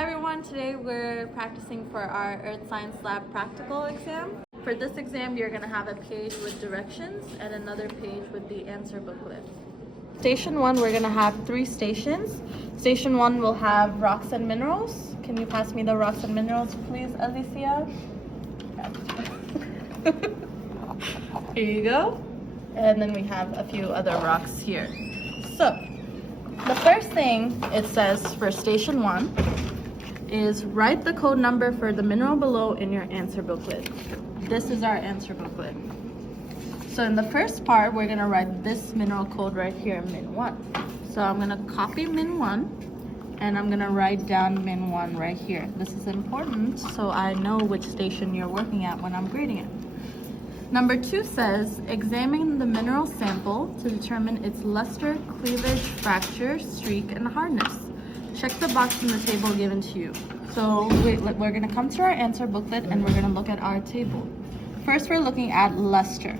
Hi everyone, today we're practicing for our Earth Science Lab practical exam. For this exam, you're going to have a page with directions and another page with the answer booklet. Station 1, we're going to have 3 stations. Station 1 will have rocks and minerals. Can you pass me the rocks and minerals, please, Alicia? Here you go. And then we have a few other rocks here. So, the first thing it says for Station 1 is write the code number for the mineral below in your answer booklet. This is our answer booklet. So in the first part, we're gonna write this mineral code right here, Min 1. So I'm gonna copy Min 1 and I'm gonna write down Min 1 right here. This is important so I know which station you're working at when I'm grading it. Number 2 says, examine the mineral sample to determine its luster, cleavage, fracture, streak, and hardness. Check the box in the table given to you. So we're gonna come to our answer booklet and we're gonna look at our table. First, we're looking at luster.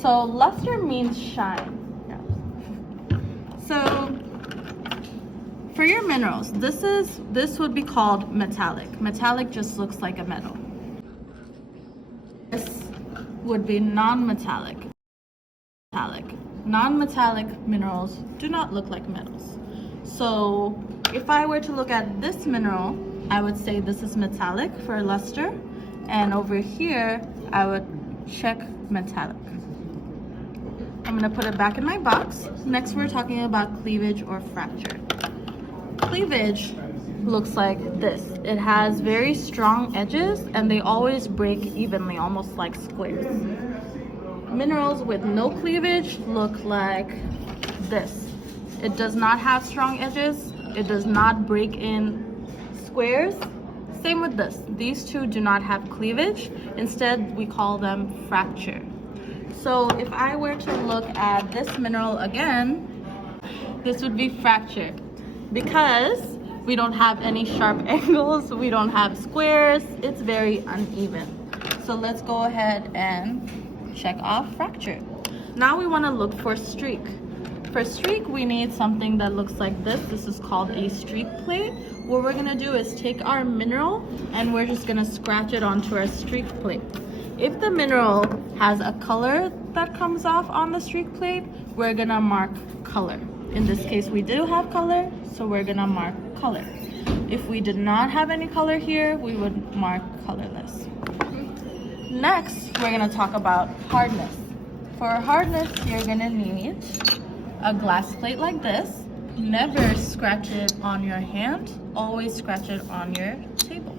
So luster means shine. Yeah. So for your minerals, this would be called metallic. Metallic just looks like a metal. This would be non-metallic. Non-metallic minerals do not look like metals. So if I were to look at this mineral, I would say this is metallic for luster, and over here I would check metallic. I'm gonna put it back in my box. Next, we're talking about cleavage or fracture. Cleavage looks like this. It has very strong edges and they always break evenly, almost like squares. Minerals with no cleavage look like this. It does not have strong edges. It does not break in squares. Same with this. These two do not have cleavage. Instead, we call them fracture. So if I were to look at this mineral again, this would be fracture because we don't have any sharp angles, we don't have squares, it's very uneven. So let's go ahead and check off fracture. Now we want to look for streak. For streak, we need something that looks like this. This is called a streak plate. What we're gonna do is take our mineral and we're just gonna scratch it onto our streak plate. If the mineral has a color that comes off on the streak plate, we're gonna mark color. In this case, we do have color, so we're gonna mark color. If we did not have any color here, we would mark colorless. Next, we're gonna talk about hardness. For hardness, you're gonna need a glass plate like this. Never scratch it on your hand, always scratch it on your table.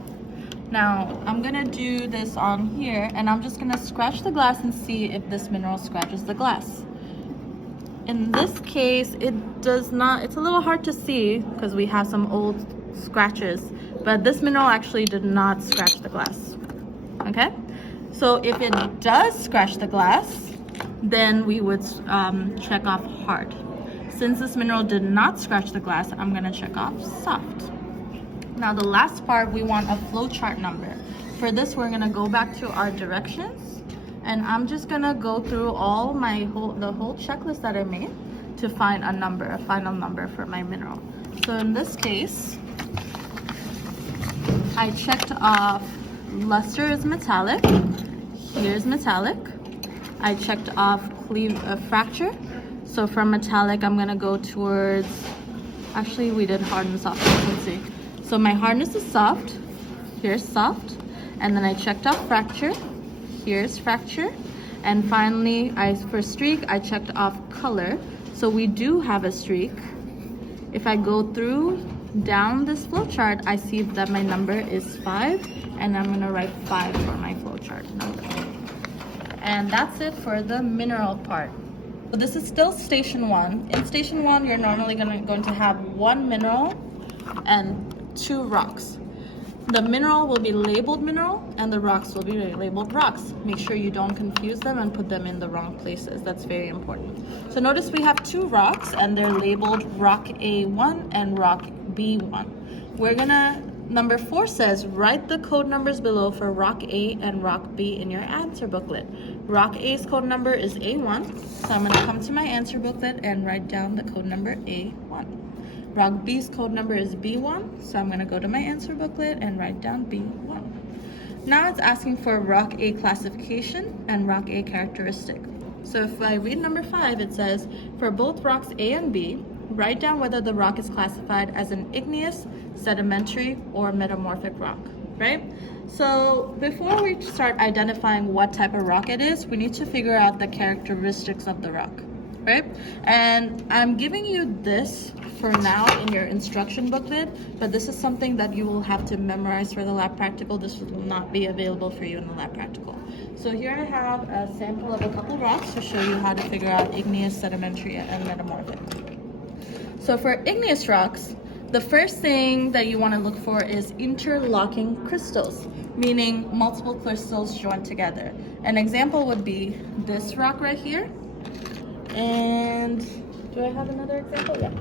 Now, I'm gonna do this on here and I'm just gonna scratch the glass and see if this mineral scratches the glass. In this case, it does not, it's a little hard to see because we have some old scratches, but this mineral actually did not scratch the glass, okay? So if it does scratch the glass, then we would check off hard. Since this mineral did not scratch the glass, I'm gonna check off soft. Now the last part, we want a flowchart number. For this, we're gonna go back to our directions and I'm just gonna go through all the whole checklist that I made to find a number, a final number for my mineral. So in this case, I checked off luster is metallic, here's metallic. I checked off fracture. So from metallic, I'm gonna go towards, actually we did hardness off, let's see. So my hardness is soft, here's soft, and then I checked off fracture, here's fracture, and finally, for streak, I checked off color. So we do have a streak. If I go down this flowchart, I see that my number is 5, and I'm gonna write 5 for my flowchart number. And that's it for the mineral part. So this is still station 1. In station 1, you're normally going to have 1 mineral and 2 rocks. The mineral will be labeled mineral and the rocks will be labeled rocks. Make sure you don't confuse them and put them in the wrong places. That's very important. So notice we have 2 rocks and they're labeled rock A1 and rock B1. Number 4 says, write the code numbers below for rock A and rock B in your answer booklet. Rock A's code number is A1. So I'm gonna come to my answer booklet and write down the code number A1. Rock B's code number is B1, so I'm gonna go to my answer booklet and write down B1. Now it's asking for Rock A classification and Rock A characteristic. So if I read number 5, it says, for both rocks A and B, write down whether the rock is classified as an igneous, sedimentary, or metamorphic rock, right? So before we start identifying what type of rock it is, we need to figure out the characteristics of the rock, right? And I'm giving you this for now in your instruction booklet, but this is something that you will have to memorize for the lab practical. This will not be available for you in the lab practical. So here I have a sample of a couple rocks to show you how to figure out igneous, sedimentary, and metamorphic. So for igneous rocks, the first thing that you want to look for is interlocking crystals, meaning multiple crystals joined together. An example would be this rock right here. And do I have another example? Yeah.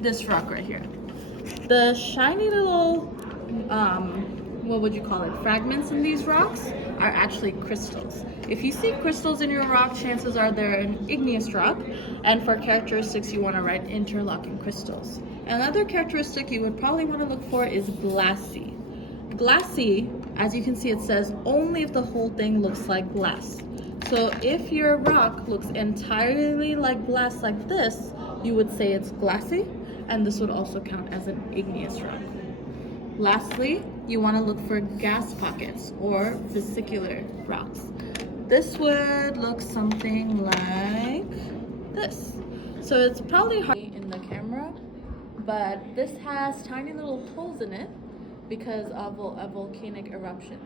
This rock right here. The shiny little, what would you call it, fragments in these rocks are actually crystals. If you see crystals in your rock, chances are they're an igneous rock. And for characteristics, you want to write interlocking crystals. Another characteristic you would probably want to look for is glassy. Glassy, as you can see, it says only if the whole thing looks like glass. So if your rock looks entirely like glass like this, you would say it's glassy, and this would also count as an igneous rock. Lastly, you want to look for gas pockets or vesicular rocks. This would look something like this. So it's probably hard in the camera, but this has tiny little holes in it because of a volcanic eruption.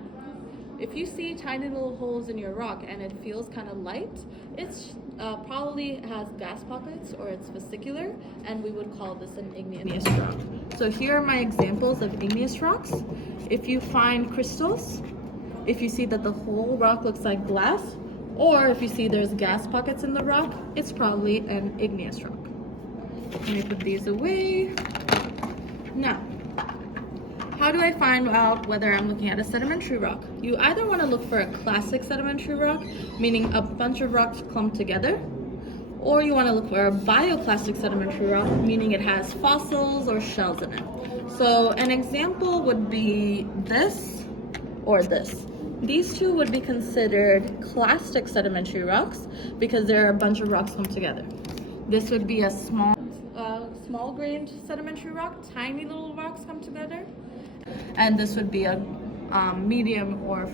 If you see tiny little holes in your rock and it feels kind of light, it's probably has gas pockets or it's vesicular, and we would call this an igneous rock. So here are my examples of igneous rocks. If you find crystals, if you see that the whole rock looks like glass, or if you see there's gas pockets in the rock, it's probably an igneous rock. Let me put these away. Now, how do I find out whether I'm looking at a sedimentary rock? You either want to look for a classic sedimentary rock, meaning a bunch of rocks clumped together, or you want to look for a bioclastic sedimentary rock, meaning it has fossils or shells in it. So an example would be this or this. These two would be considered clastic sedimentary rocks because they're a bunch of rocks clumped together. This would be a small grained sedimentary rock, tiny little rocks come together. And this would be a medium or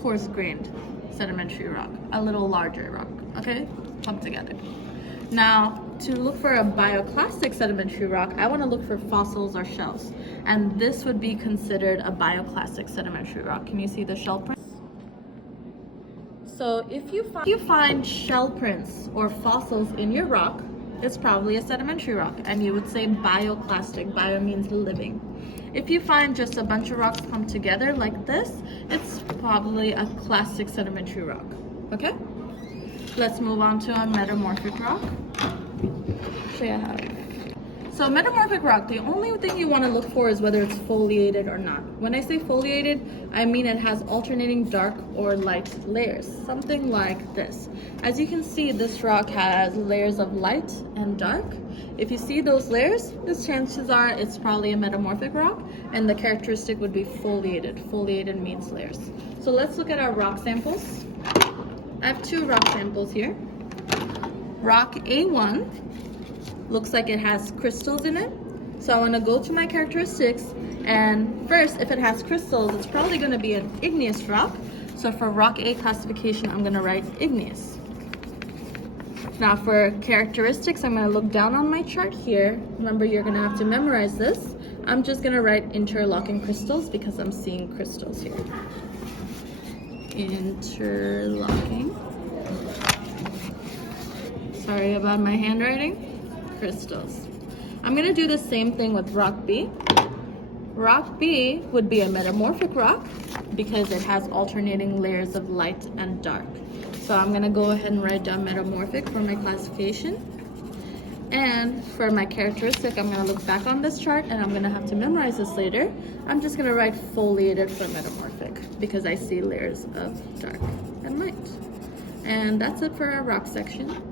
coarse grained sedimentary rock, a little larger rock, okay, clumped together. Now, to look for a bioclastic sedimentary rock, I want to look for fossils or shells, and this would be considered a bioclastic sedimentary rock. Can you see the shell prints? So if you find shell prints or fossils in your rock, it's probably a sedimentary rock, and you would say bioclastic. Bio means living. If you find just a bunch of rocks come together like this, it's probably a classic sedimentary rock. Okay? Let's move on to a metamorphic rock. Show you how. So metamorphic rock, the only thing you want to look for is whether it's foliated or not. When I say foliated, I mean it has alternating dark or light layers, something like this. As you can see, this rock has layers of light and dark. If you see those layers, the chances are it's probably a metamorphic rock, and the characteristic would be foliated. Foliated means layers. So let's look at our rock samples. I have two rock samples here. Rock A1 looks like it has crystals in it. So I want to go to my characteristics, and first, if it has crystals, it's probably going to be an igneous rock. So for rock A classification, I'm going to write igneous. Now for characteristics, I'm going to look down on my chart here. Remember, you're going to have to memorize this. I'm just going to write interlocking crystals because I'm seeing crystals here. Interlocking. Sorry about my handwriting. Crystals. I'm going to do the same thing with rock B. Rock B would be a metamorphic rock because it has alternating layers of light and dark. So I'm going to go ahead and write down metamorphic for my classification. And for my characteristic, I'm going to look back on this chart and I'm going to have to memorize this later. I'm just going to write foliated for metamorphic because I see layers of dark and light. And that's it for our rock section.